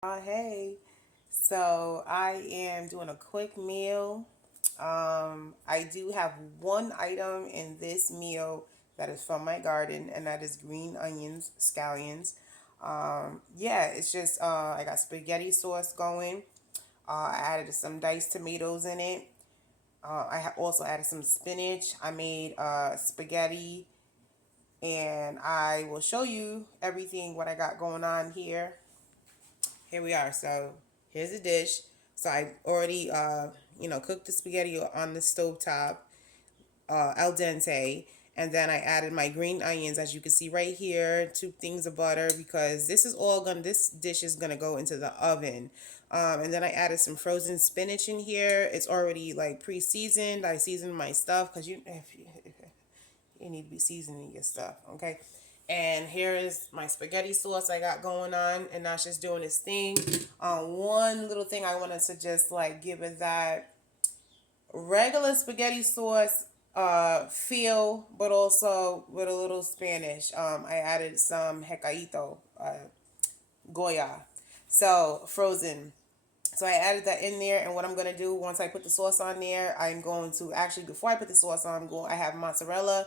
Hey, so I am doing a quick meal. I do have one item in this meal that is from my garden, and that is green onions, scallions. Yeah, it's just I got spaghetti sauce going. I added some diced tomatoes in it. Also added some spinach. I made spaghetti, and I will show you everything what I got going on here. Here we are. So here's the dish. So I already cooked the spaghetti on the stove top, al dente, and then I added my green onions, as you can see right here, 2 things of butter, because this dish is gonna go into the oven. And then I added some frozen spinach in here. It's already like pre-seasoned. I seasoned my stuff because you need to be seasoning your stuff, okay? And here is my spaghetti sauce I got going on, and that's just doing its thing. One little thing I wanted to just like give it that regular spaghetti sauce feel, but also with a little Spanish. I added some Hecaito, Goya, so frozen. So I added that in there, and what I'm gonna do once I put the sauce on there, I'm going to actually before I put the sauce on, I have mozzarella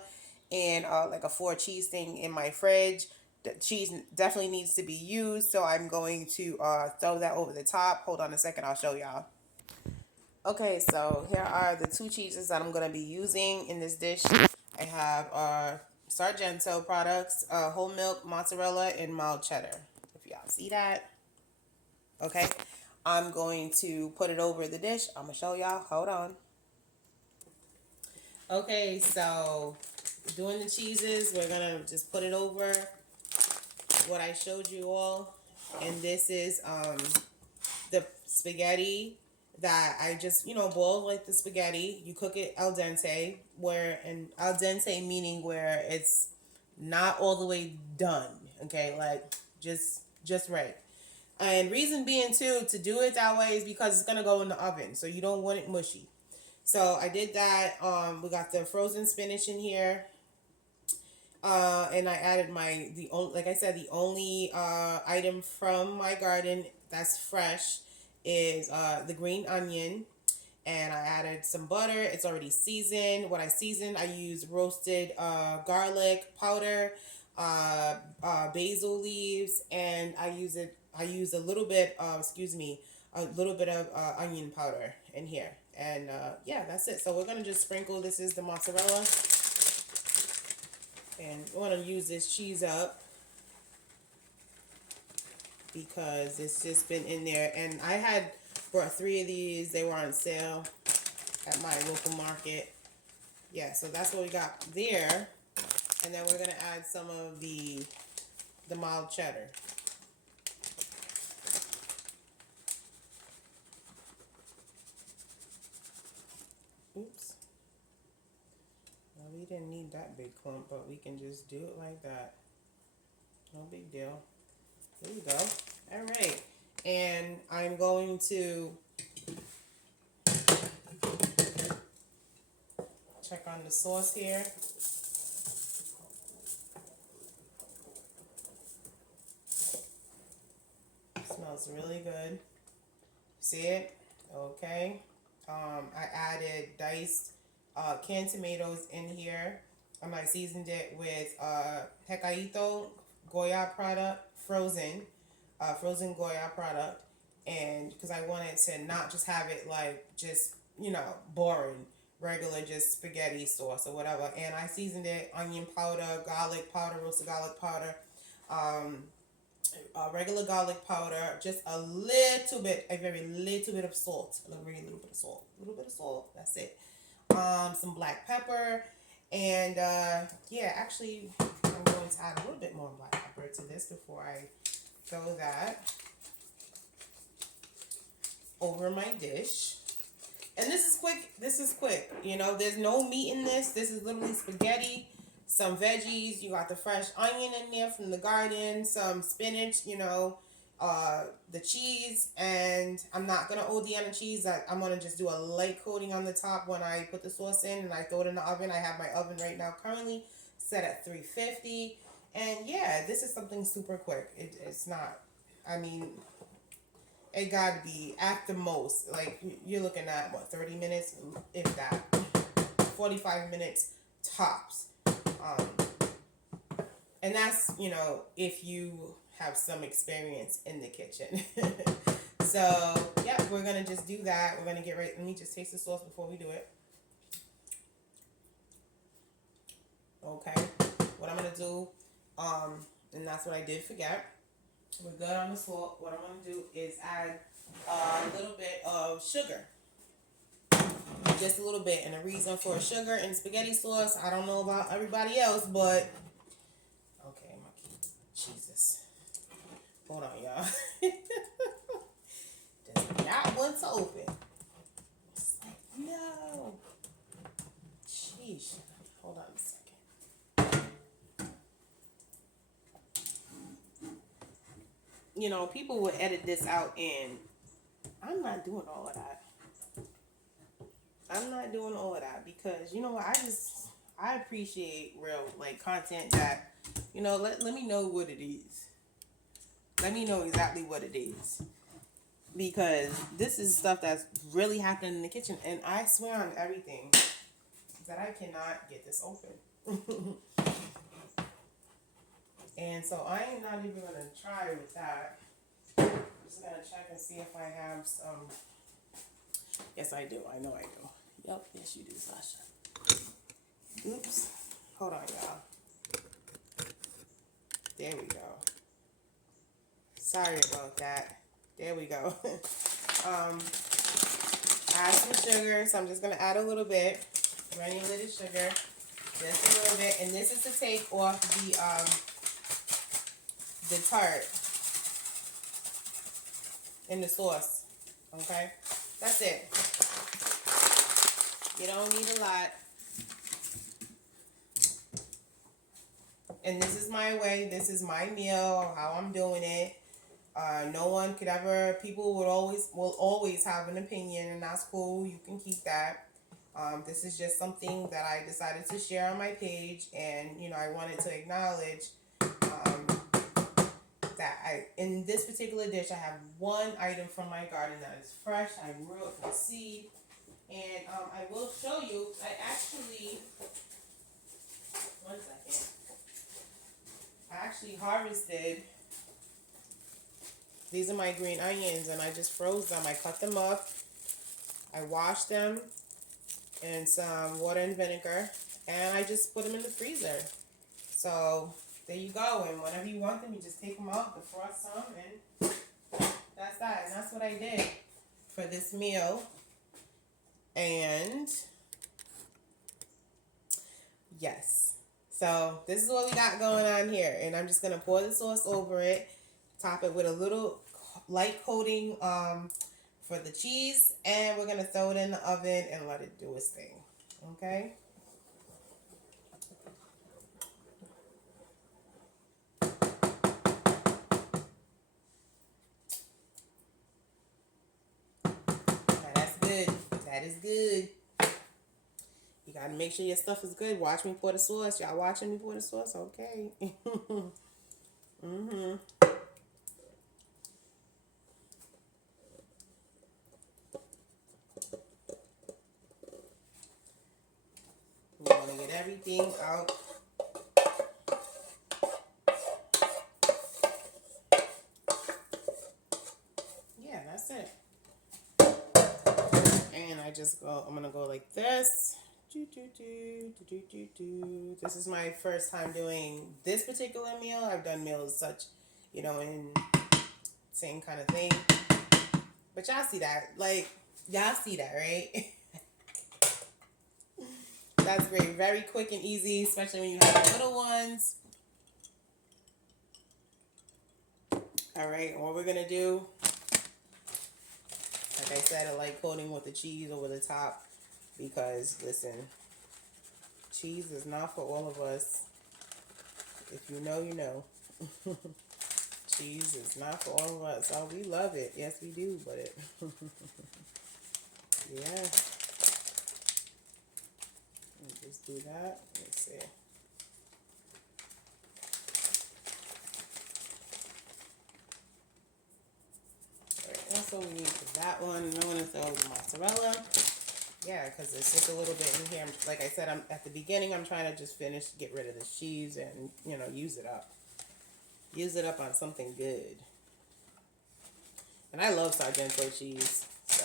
and like a 4 cheese thing in my fridge. The cheese definitely needs to be used, so I'm going to throw that over the top. Hold on a second, I'll show y'all. Okay, so here are the 2 cheeses that I'm gonna be using in this dish. I have Sargento products, whole milk, mozzarella, and mild cheddar. If y'all see that, okay. I'm going to put it over the dish. I'm gonna show y'all. Hold on. Okay, so doing the cheeses, we're gonna just put it over what I showed you all, and this is the spaghetti that I just boiled like the spaghetti. You cook it al dente, where and al dente meaning where it's not all the way done. Okay, like just right. And reason being too to do it that way is because it's gonna go in the oven, so you don't want it mushy. So I did that. We got the frozen spinach in here, and I added like I said, the only item from my garden that's fresh is the green onion, and I added some butter. It's already seasoned. What I seasoned, I used roasted garlic powder, basil leaves, and I use a little bit, a little bit of onion powder in here. And yeah, that's it. So we're gonna just sprinkle. This is the mozzarella, and we're gonna use this cheese up because it's just been in there. And I had brought 3 of these. They were on sale at my local market. Yeah, so that's what we got there. And then we're gonna add some of the mild cheddar. Oops. Well, we didn't need that big clump, but we can just do it like that. No big deal. There we go. All right. And I'm going to check on the sauce here. Smells really good. See it? Okay. I added diced canned tomatoes in here. I seasoned it with Hecaito Goya product, frozen Goya product, and because I wanted to not just have it like just boring regular just spaghetti sauce or whatever. And I seasoned it onion powder, garlic powder, roasted garlic powder, um, regular garlic powder, just a very little bit of salt, a very little bit of salt, a little bit of salt. That's it. Some black pepper, and yeah, actually, I'm going to add a little bit more black pepper to this before I throw that over my dish. And this is quick. This is quick. There's no meat in this. This is literally spaghetti, some veggies. You got the fresh onion in there from the garden, some spinach, the cheese. And I'm not going to OD on the cheese. I'm going to just do a light coating on the top when I put the sauce in and I throw it in the oven. I have my oven right now currently set at 350. And yeah, this is something super quick. It's not, I mean, It got to be at the most, like you're looking at what, 30 minutes, if that, 45 minutes tops. Um, and that's, you know, if you have some experience in the kitchen. So, yeah, we're going to just do that. We're going to get ready. Let me just taste the sauce before we do it. Okay. What I'm going to do, and that's what I did forget. We're good on the salt. What I'm going to do is add a little bit of sugar. Just a little bit. And the reason for sugar and spaghetti sauce, I don't know about everybody else, but okay, my Jesus. Hold on, y'all. Does not want to open. It's like, no. Sheesh. Hold on a second. You know, people will edit this out, and I'm not doing all of that. I'm not doing all of that because, you know what, I appreciate real, like, content that, you know, let me know what it is. Let me know exactly what it is. Because this is stuff that's really happening in the kitchen, and I swear on everything that I cannot get this open. And so I am not even going to try with that. I'm just going to check and see if I have some. Yes, I do. I know I do. Yep, yes you do, Sasha. Oops. Hold on, y'all. There we go. Sorry about that. There we go. Add some sugar, so I'm just going to add a little bit. Granulated sugar. Just a little bit. And this is to take off the tart in the sauce. Okay? That's it. You don't need a lot. And this is my way. This is my meal, how I'm doing it. No one could ever, people will always have an opinion, and that's cool. You can keep that. This is just something that I decided to share on my page, and, you know, I wanted to acknowledge that in this particular dish, I have one item from my garden that is fresh. I grew it from seed, and I will show you. I actually, one second. I actually harvested. These are my green onions, and I just froze them. I cut them up. I washed them in some water and vinegar, and I just put them in the freezer. So there you go. And whenever you want them, you just take them out, defrost some, and that's that. And that's what I did for this meal. And yes. So this is what we got going on here. And I'm just going to pour the sauce over it. Top it with a little light coating for the cheese. And we're going to throw it in the oven and let it do its thing. Okay? Now that's good. That is good. You got to make sure your stuff is good. Watch me pour the sauce. Y'all watching me pour the sauce? Okay. Mm-hmm. You want to get everything out. Yeah, that's it. And I'm going to go like this. This is my first time doing this particular meal. I've done meals such, you know, in same kind of thing. But y'all see that. Like, y'all see that, right? That's great. Very quick and easy, especially when you have little ones. All right, what we're going to do, like I said, I like coating with the cheese over the top because, listen, cheese is not for all of us. If you know, you know. Cheese is not for all of us. Oh, we love it. Yes, we do, but it... yeah. Let me just do that. Let's see. All right, that's that's what we need for that one. And I'm going to throw the mozzarella. Yeah, because it's just a little bit in here. Like I said, I'm at the beginning, I'm trying to just get rid of the cheese and, you know, use it up. Use it up on something good. And I love Sargento cheese, so.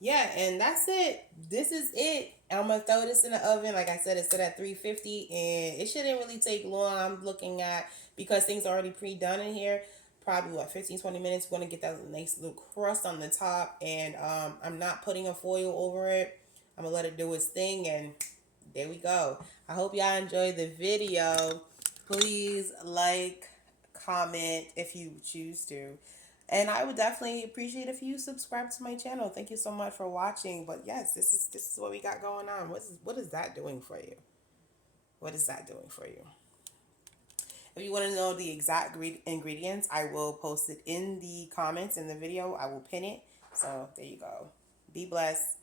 Yeah, and that's it. This is it. I'm going to throw this in the oven. Like I said, it's set at 350, and it shouldn't really take long. I'm looking at, because things are already pre-done in here, probably, what, 15, 20 minutes. We're going to get that nice little crust on the top, and I'm not putting a foil over it. I'm going to let it do its thing, and there we go. I hope y'all enjoyed the video. Please like, comment if you choose to. And I would definitely appreciate if you subscribe to my channel. Thank you so much for watching. But yes, this is what we got going on. What is that doing for you? What is that doing for you? If you want to know the exact ingredients, I will post it in the comments in the video. I will pin it. So there you go. Be blessed.